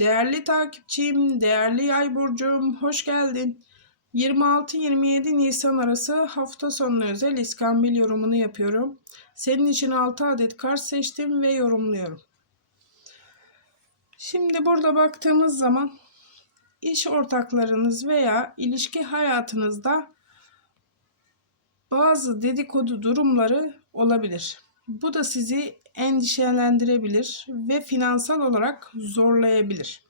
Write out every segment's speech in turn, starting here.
Değerli takipçim, değerli yay burcum, hoş geldin. 26-27 Nisan arası hafta sonuna özel iskambil yorumunu yapıyorum. Senin için 6 adet kart seçtim ve yorumluyorum. Şimdi burada baktığımız zaman iş ortaklarınız veya ilişki hayatınızda bazı dedikodu durumları olabilir. Bu da sizi endişelendirebilir ve finansal olarak zorlayabilir.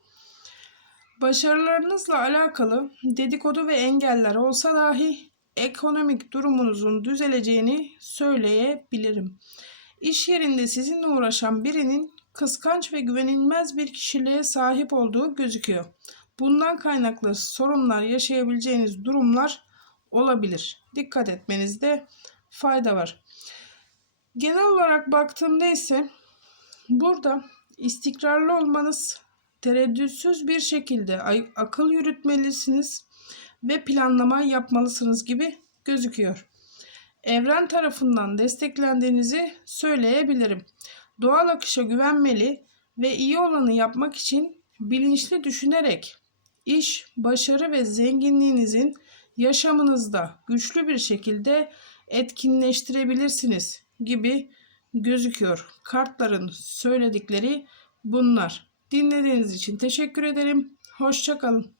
Başarılarınızla alakalı dedikodu ve engeller olsa dahi ekonomik durumunuzun düzeleceğini söyleyebilirim. İş yerinde sizinle uğraşan birinin kıskanç ve güvenilmez bir kişiliğe sahip olduğu gözüküyor. Bundan kaynaklı sorunlar yaşayabileceğiniz durumlar olabilir. Dikkat etmenizde fayda var. Genel olarak baktığımda ise burada istikrarlı olmanız, tereddütsüz bir şekilde akıl yürütmelisiniz ve planlama yapmalısınız gibi gözüküyor. Evren tarafından desteklendiğinizi söyleyebilirim. Doğal akışa güvenmeli ve iyi olanı yapmak için bilinçli düşünerek iş, başarı ve zenginliğinizin yaşamınızda güçlü bir şekilde etkinleştirebilirsiniz gibi gözüküyor. Kartların söyledikleri bunlar. Dinlediğiniz için teşekkür ederim. Hoşçakalın.